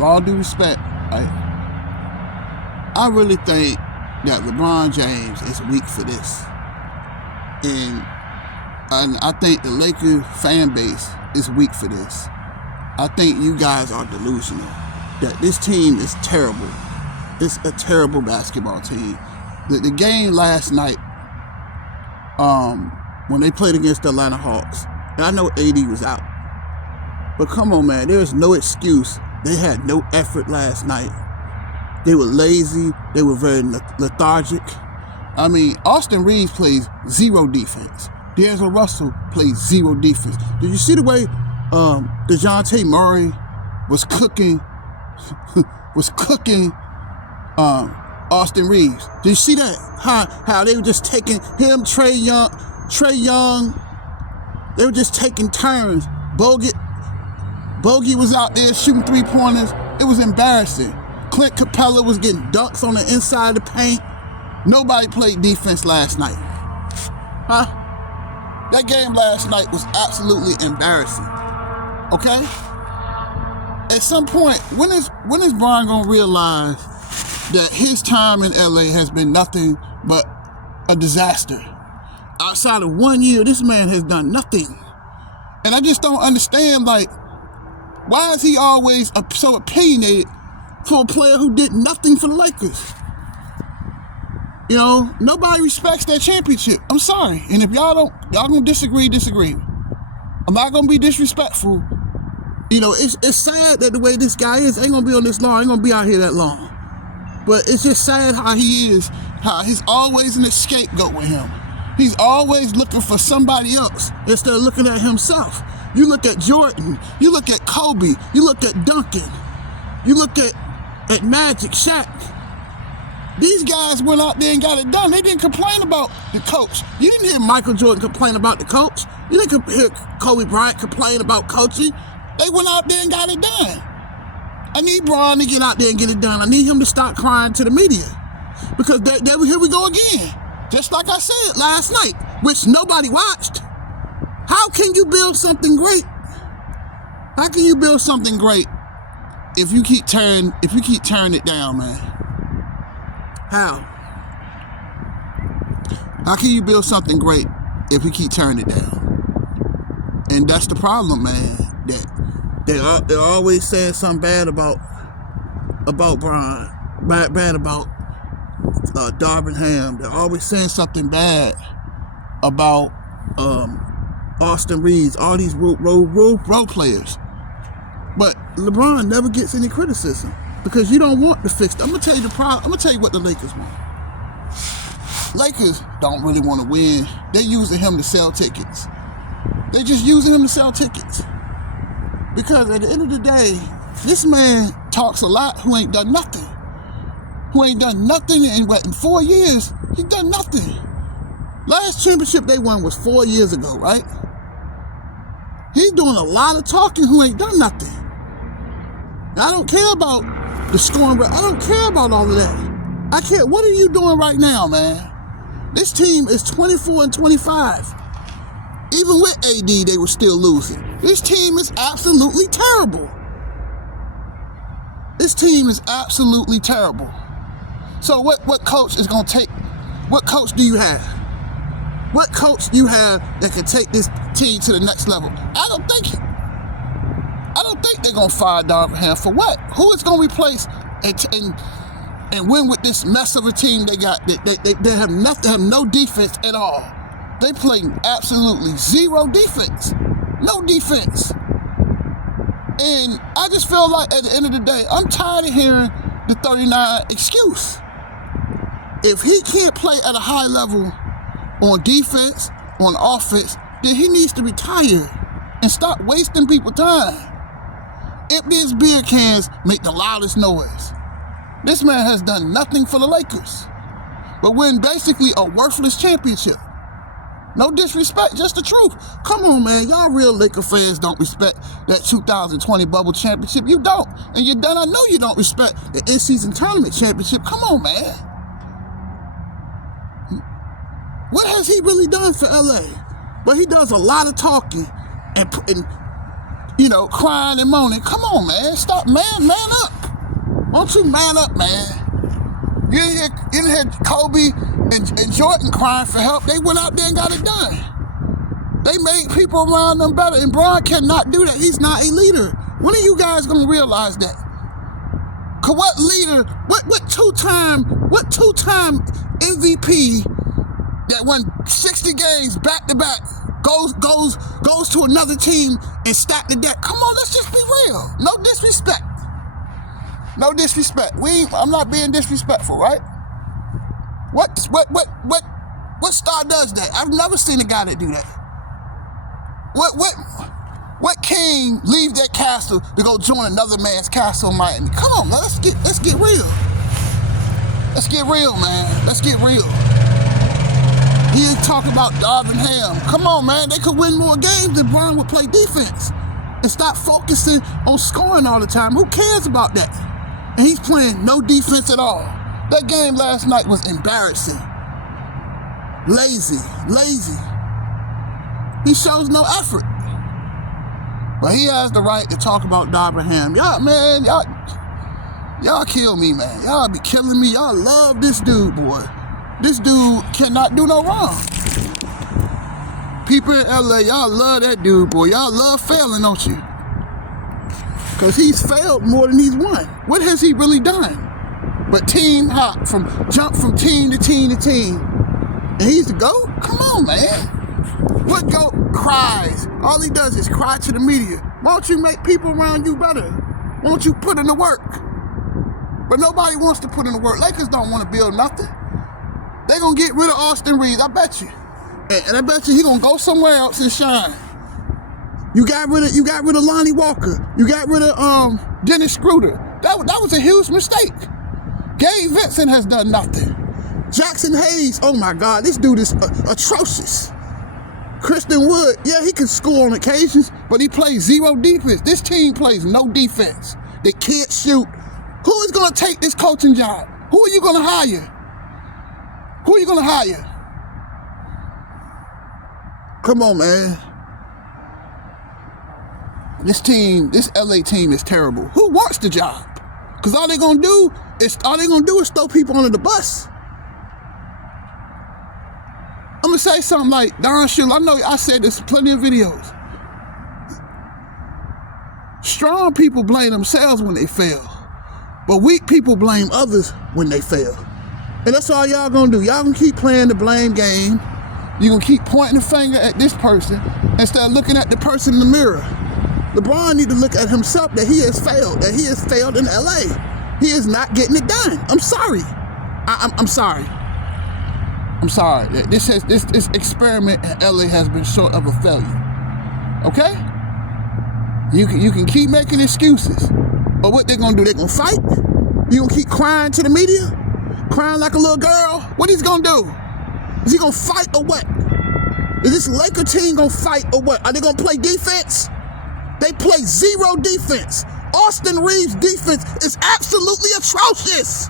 with all due respect, right? I really think that LeBron James is weak for this. And I think the Lakers fan base is weak for this. I think you guys are delusional. That this team is terrible. It's a terrible basketball team. The game last night, when they played against the Atlanta Hawks, and I know AD was out, but come on, man, there's no excuse. They had no effort last night. They were lazy. They were very lethargic. I mean, Austin Reeves plays zero defense. D'Angelo Russell plays zero defense. Did you see the way DeJounte Murray was cooking Austin Reeves? Did you see that? How they were just taking him, Trae Young, they were just taking turns. Bogey was out there shooting 3-pointers. It was embarrassing. Clint Capella was getting dunks on the inside of the paint. Nobody played defense last night. Huh? That game last night was absolutely embarrassing. Okay? At some point, when is Brian gonna realize that his time in LA has been nothing but a disaster? Outside of 1 year, this man has done nothing. And I just don't understand, like, why is he always so opinionated for a player who did nothing for the Lakers? You know, nobody respects that championship. I'm sorry. And if y'all gonna disagree. I'm not gonna be disrespectful. You know, it's sad that the way this guy is, ain't gonna be on this long, ain't gonna be out here that long. But it's just sad how he is, how he's always an scapegoat with him. He's always looking for somebody else instead of looking at himself. You look at Jordan, you look at Kobe, you look at Duncan, you look at Magic, Shaq. These guys went out there and got it done. They didn't complain about the coach. You didn't hear Michael Jordan complain about the coach. You didn't hear Kobe Bryant complain about coaching. They went out there and got it done. I need Bron to get out there and get it done. I need him to stop crying to the media. Because here we go again. Just like I said last night, which nobody watched. How can you build something great? How can you build something great if you keep turning it down, man? How? How can you build something great if you keep turning it down? And that's the problem, man. That they're always saying something bad about Brian, bad about Darvin Ham. They're always saying something bad about Austin Reeves, all these role players. But LeBron never gets any criticism because you don't want to fix it. I'm gonna tell you the problem. I'm gonna tell you what the Lakers want. Lakers don't really want to win. They're using him to sell tickets. They're just using him to sell tickets. Because at the end of the day, this man talks a lot who ain't done nothing. Who ain't done nothing in 4 years? He done nothing. Last championship they won was 4 years ago, right? He's doing a lot of talking who ain't done nothing. I don't care about the scoring, but I don't care about all of that. I care. What are you doing right now, man? This team is 24-25. Even with AD, they were still losing. This team is absolutely terrible. This team is absolutely terrible. So what coach is going to take? What coach do you have? What coach do you have that can take this team to the next level? I don't think they're going to fire Darvin Ham. For what? Who is going to replace and win with this mess of a team they got? They have nothing, have no defense at all. They play absolutely zero defense. No defense. And I just feel like at the end of the day, I'm tired of hearing the 39 excuse. If he can't play at a high level on defense, on offense, then he needs to retire and stop wasting people's time. Empty beer cans make the loudest noise. This man has done nothing for the Lakers, but win basically a worthless championship. No disrespect, just the truth. Come on, man. Y'all real Laker fans don't respect that 2020 bubble championship. You don't. And you done. I know you don't respect the in-season tournament championship. Come on, man. What has he really done for LA? But he does a lot of talking and crying and moaning. Come on, man. Stop, man up. Won't you man up, man? You didn't hear Kobe and Jordan crying for help. They went out there and got it done. They made people around them better, and Bron cannot do that. He's not a leader. When are you guys gonna realize that? Cause what leader, what two-time MVP that won 60 games back to back goes to another team and stack the deck? Come on, let's just be real. No disrespect. No disrespect. I'm not being disrespectful, right? What star does that? I've never seen a guy that do that. What king leave that castle to go join another man's castle in Miami? Come on, man, let's get real. Let's get real, man. Let's get real. He ain't talking about Darvin Ham. Come on, man. They could win more games if Bron would play defense and stop focusing on scoring all the time. Who cares about that? And he's playing no defense at all. That game last night was embarrassing. Lazy. He shows no effort. But he has the right to talk about Darvin Ham. Y'all kill me, man. Y'all be killing me. Y'all love this dude, boy. This dude cannot do no wrong. People in LA, y'all love that dude, boy. Y'all love failing, don't you? Because he's failed more than he's won. What has he really done? But team hop, jump from team to team to team. And he's the GOAT? Come on, man. What GOAT cries? All he does is cry to the media. Why don't you make people around you better? Why don't you put in the work? But nobody wants to put in the work. Lakers don't want to build nothing. They're going to get rid of Austin Reeves, I bet you. And I bet you he's going to go somewhere else and shine. You got rid of Lonnie Walker. You got rid of Dennis Schroeder. That was a huge mistake. Gabe Vincent has done nothing. Jackson Hayes, oh my God, this dude is atrocious. Christian Wood, yeah, he can score on occasions, but he plays zero defense. This team plays no defense. They can't shoot. Who is going to take this coaching job? Who are you going to hire? Who are you going to hire? Come on, man. This LA team is terrible. Who wants the job? Because all they're going to do is throw people under the bus. I'm going to say something like Don Shula. I know I said this in plenty of videos. Strong people blame themselves when they fail, but weak people blame others when they fail. And that's all y'all gonna do. Y'all gonna keep playing the blame game. You're gonna keep pointing the finger at this person instead of looking at the person in the mirror. LeBron need to look at himself that he has failed in LA. He is not getting it done. I'm sorry. I'm sorry. I'm sorry. This experiment in LA has been short of a failure. Okay? You can keep making excuses, but what they're gonna do? They're gonna fight. You gonna keep crying to the media? Crying like a little girl? What he's gonna do? Is he gonna fight or what? Is this Laker team gonna fight or what? Are they gonna play defense? They play zero defense. Austin Reeves' defense is absolutely atrocious.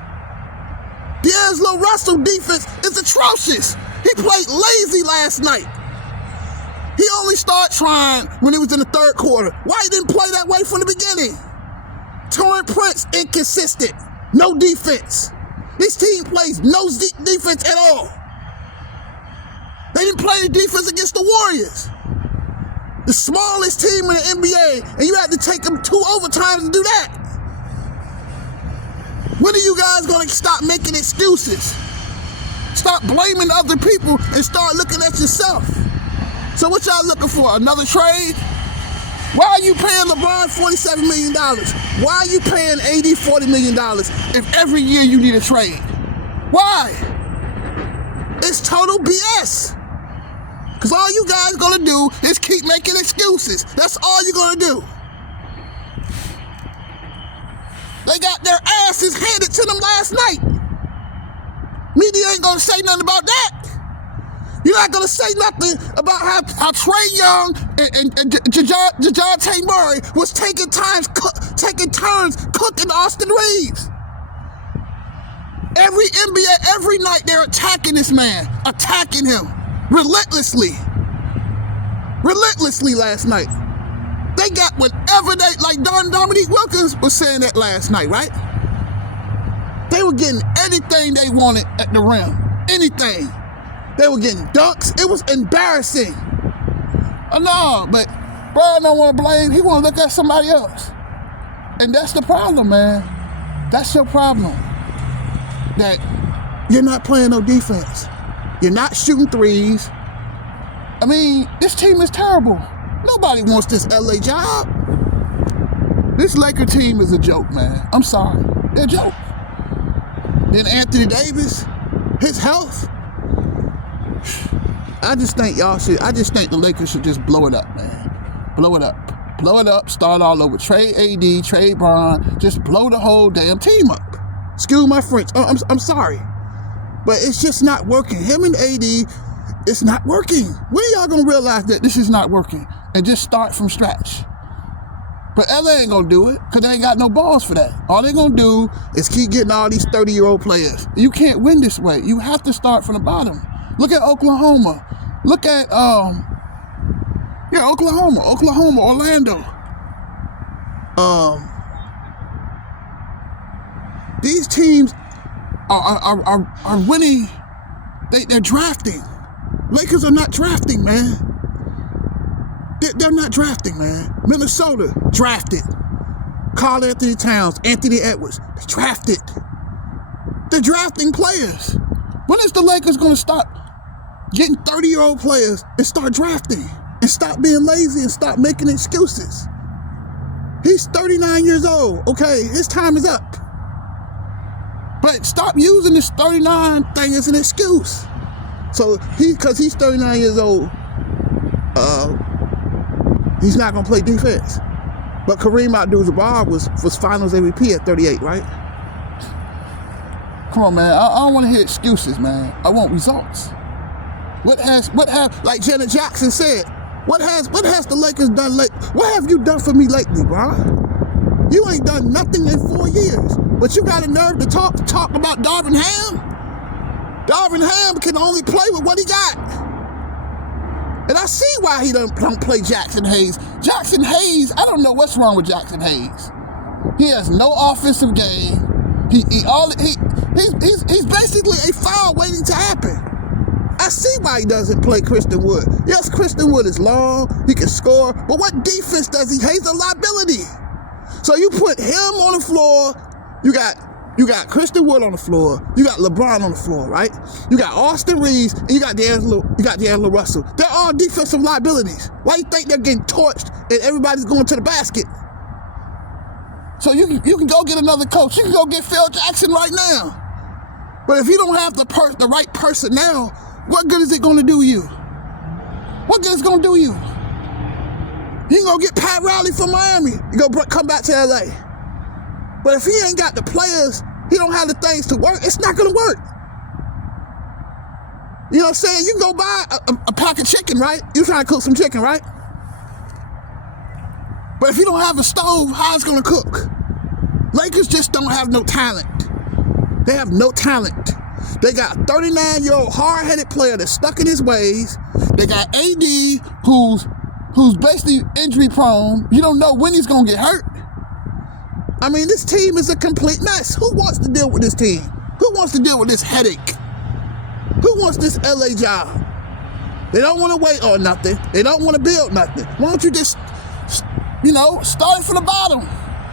D'Angelo Russell defense is atrocious. He played lazy last night. He only started trying when it was in the third quarter. Why he didn't play that way from the beginning? Torrent Prince, inconsistent. No defense. This team plays no defense at all. They didn't play the defense against the Warriors, the smallest team in the NBA, and you had to take them 2 overtimes to do that. When are you guys gonna stop making excuses? Stop blaming other people and start looking at yourself. So what y'all looking for, another trade? Why are you paying LeBron $47 million? Why are you paying AD $40 million if every year you need a trade? Why? It's total BS. Because all you guys gonna do is keep making excuses. That's all you're gonna do. They got their asses handed to them last night. Media ain't gonna say nothing about that. You're not gonna say nothing about how Trae Young and DeJounte Murray was taking turns cooking Austin Reeves. Every NBA, every night they're attacking this man, attacking him relentlessly last night. They got whatever like Dominique Wilkins was saying that last night, right? They were getting anything they wanted at the rim. Anything. They were getting dunks. It was embarrassing. No, but Brian don't want to blame. He want to look at somebody else. And that's the problem, man. That's your problem. That you're not playing no defense. You're not shooting threes. I mean, this team is terrible. Nobody wants this LA job. This Laker team is a joke, man. I'm sorry. They're a joke. Then Anthony Davis, his health. I just think the Lakers should just blow it up, man. Blow it up. Blow it up, start all over. Trade AD, trade Bron, just blow the whole damn team up. Excuse my French. I'm sorry. But it's just not working. Him and AD, it's not working. When are y'all gonna realize that this is not working and just start from scratch? But LA ain't gonna do it because they ain't got no balls for that. All they gonna do is keep getting all these 30-year-old players. You can't win this way. You have to start from the bottom. Look at Oklahoma. Look at Oklahoma, Orlando. These teams are winning. They're drafting. Lakers are not drafting, man. They're not drafting, man. Minnesota drafted. Karl Anthony Towns, Anthony Edwards, they drafted. They're drafting players. When is the Lakers going to stop getting 30-year-old players and start drafting? And stop being lazy and stop making excuses. He's 39 years old, okay? His time is up. But stop using this 39 thing as an excuse. So because he's 39 years old, he's not gonna play defense. But Kareem Abdul-Jabbar was Finals MVP at 38, right? Come on, man. I don't want to hear excuses, man. I want results. Like Janet Jackson said, what has the Lakers done what have you done for me lately, bro? You ain't done nothing in 4 years. But you got a nerve to talk about Darvin Ham? Darvin Ham can only play with what he got. And I see why he don't play Jackson Hayes. Jackson Hayes, I don't know what's wrong with Jackson Hayes. He has no offensive game. He's basically a foul waiting to happen. I see why he doesn't play Christian Wood. Yes, Christian Wood is long, he can score, but what defense does he? He's a liability. So you put him on the floor, you got Christian Wood on the floor, you got LeBron on the floor, right? You got Austin Reeves, and you got D'Angelo Russell. They're all defensive liabilities. Why do you think they're getting torched and everybody's going to the basket? So you can go get another coach. You can go get Phil Jackson right now. But if you don't have the right personnel, what good is it going to do you? What good is it going to do you? You can go get Pat Riley from Miami. You come back to LA. But if he ain't got the players, he don't have the things to work, it's not going to work. You know what I'm saying? You can go buy a pack of chicken, right? You trying to cook some chicken, right? But if you don't have a stove, how it's going to cook? Lakers just don't have no talent. They have no talent. They got a 39-year-old hard-headed player that's stuck in his ways. They got AD, who's basically injury prone. You don't know when he's going to get hurt. I mean, this team is a complete mess. Who wants to deal with this team? Who wants to deal with this headache? Who wants this LA job? They don't want to wait on nothing. They don't want to build nothing. Why don't you just, start from the bottom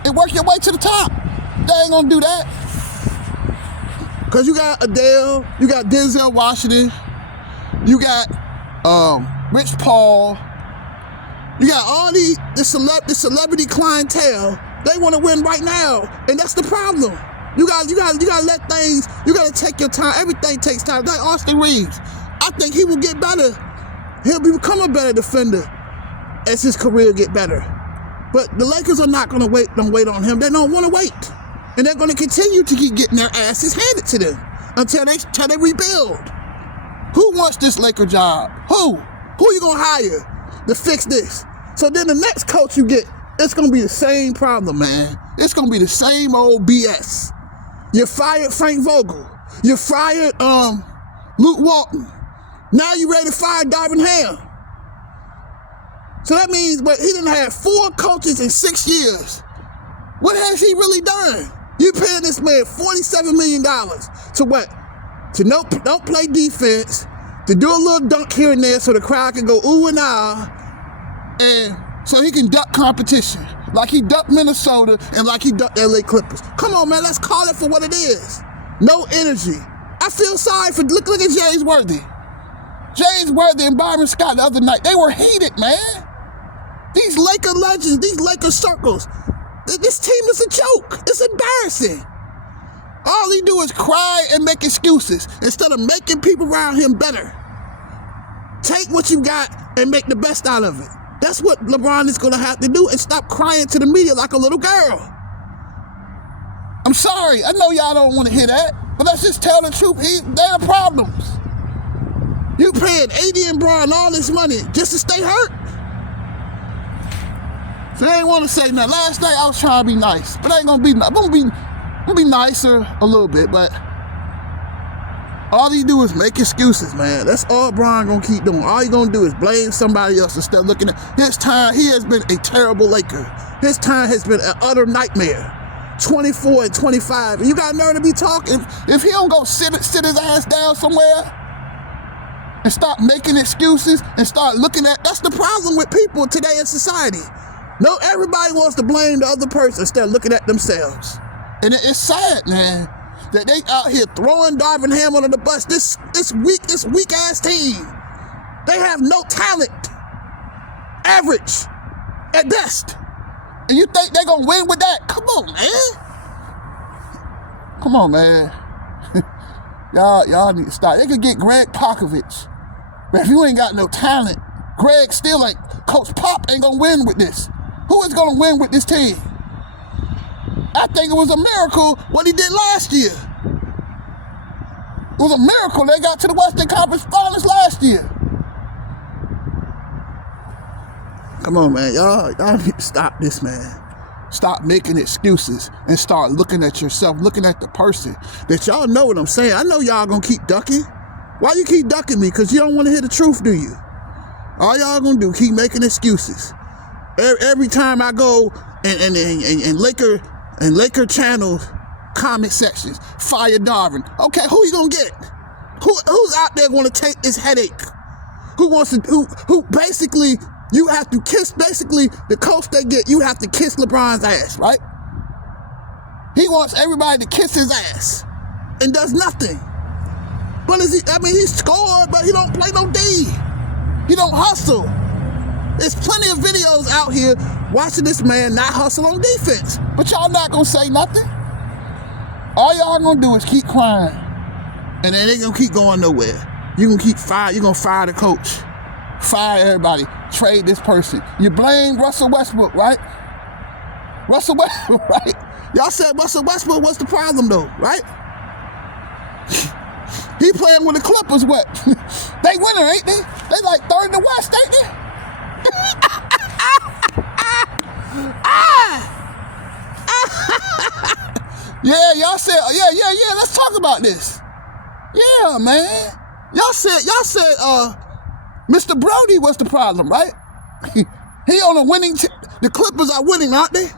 and work your way to the top? They ain't going to do that. Because you got Adele, you got Denzel Washington, you got Rich Paul, you got all the celebrity clientele. They want to win right now, and that's the problem. You got to let things. You got to take your time. Everything takes time. Like Austin Reeves, I think he will get better. He'll become a better defender as his career get better. But the Lakers are not going to wait. Don't wait on him. They don't want to wait, and they're going to continue to keep getting their asses handed to them until they rebuild. Who wants this Laker job? Who you going to hire to fix this? So then the next coach you get, it's going to be the same problem, man. It's going to be the same old BS. You fired Frank Vogel. You fired Luke Walton. Now you ready to fire Darvin Ham. So that means, but he didn't have 4 coaches in 6 years. What has he really done? You You paying this man $47 million to what? To don't play defense, to do a little dunk here and there so the crowd can go ooh and ah, and so he can duck competition. Like he ducked Minnesota and like he ducked LA Clippers. Come on, man, let's call it for what it is. No energy. I feel sorry for, look at James Worthy. James Worthy and Byron Scott the other night, they were heated, man. These Laker legends, these Laker circles, this team is a joke. It's embarrassing. All he do is cry and make excuses instead of making people around him better. Take what you got and make the best out of it. That's what LeBron is going to have to do, and stop crying to the media like a little girl. I'm sorry. I know y'all don't want to hear that, but let's just tell the truth. They're the problems. You paying AD and Bron all this money just to stay hurt? So they ain't want to say nothing. Last night I was trying to be nice, but I ain't going to be nice. I'm going to be nicer a little bit, but all he do is make excuses, man. That's all Bron gonna keep doing. All he gonna do is blame somebody else instead of looking at his time. He has been a terrible Laker. His time has been an utter nightmare. 24 and 25. And you got nerve to be talking. If he don't go sit his ass down somewhere and start making excuses and start looking at, that's the problem with people today in society. No, everybody wants to blame the other person instead of looking at themselves. And it's sad, man, that they out here throwing Darvin Ham under the bus. This weak ass team. They have no talent. Average at best. And you think they're gonna win with that? Come on, man. Come on, man. y'all need to stop. They could get Greg Popovich. But if you ain't got no talent, Greg still ain't, Coach Pop ain't gonna win with this. Who is gonna win with this team? I think it was a miracle what he did last year. It was a miracle they got to the Western Conference Finals last year. Come on, man. Y'all need to stop this, man. Stop making excuses and start looking at yourself, looking at the person that y'all know what I'm saying. I know y'all gonna keep ducking. Why you keep ducking me? Because you don't want to hear the truth, do you? All y'all gonna do, keep making excuses. Every time I go and Laker channel comment sections, fire Darvin. Okay, who you gonna get? Who's out there gonna take this headache? Who basically, you have to kiss, basically the coach they get, you have to kiss LeBron's ass, right? He wants everybody to kiss his ass and does nothing. But he scored, but he don't play no D. He don't hustle. There's plenty of videos out here watching this man not hustle on defense. But y'all not gonna say nothing. All y'all gonna do is keep crying. And then they gonna keep going nowhere. You're gonna fire the coach. Fire everybody. Trade this person. You blame Russell Westbrook, right? Russell Westbrook, right? Y'all said Russell Westbrook was the problem though, right? He playing with the Clippers, what? They winner, ain't they? They like third in the West, ain't they? Yeah, y'all said, yeah, let's talk about this. Yeah, man. Y'all said, Mr. Brody was the problem, right? He on a winning team. The Clippers are winning, aren't they?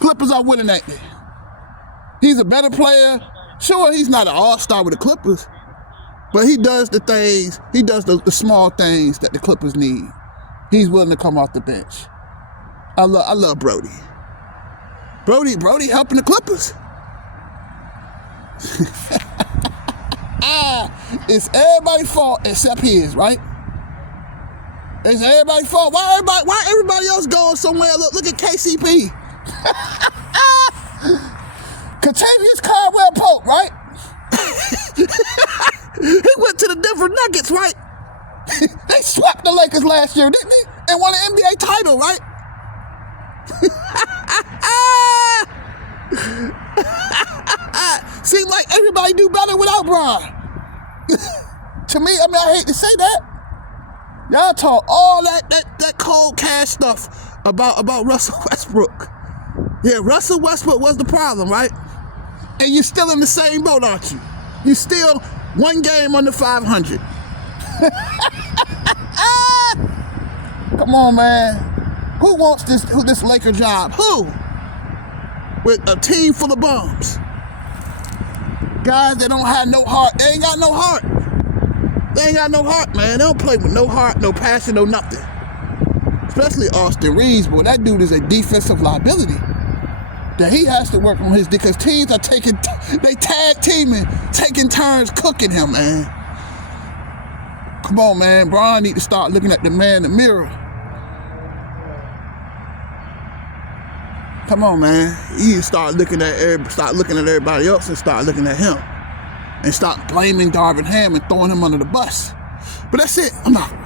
Clippers are winning, ain't they? He's a better player. Sure, he's not an all-star with the Clippers, but he does the things, he does the small things that the Clippers need. He's willing to come off the bench. I love Brody. Brody helping the Clippers. It's everybody's fault except his, right? It's everybody's fault. Why everybody else going somewhere? Look at KCP. Kentavious Caldwell-Pope, right? He went to the Denver Nuggets, right? They swept the Lakers last year, didn't they? And won an NBA title, right? Seems like everybody do better without Bron. To me, I hate to say that. Y'all talk all that cold cash stuff about Russell Westbrook. Yeah, Russell Westbrook was the problem, right? And you're still in the same boat, aren't you? You still one game under 500. Come on, man. Who wants this Laker job? Who? with a team full of bums. Guys that don't have no heart. They ain't got no heart. They ain't got no heart, man. They don't play with no heart, no passion, no nothing. Especially Austin Reeves, boy. That dude is a defensive liability. That he has to work on his, because teams are they tag teaming, taking turns cooking him, man. Come on, man. Bron need to start looking at the man in the mirror. Come on, man. He need to start looking at everybody else and start looking at him. And stop blaming Darvin Ham and throwing him under the bus. But that's it. I'm out.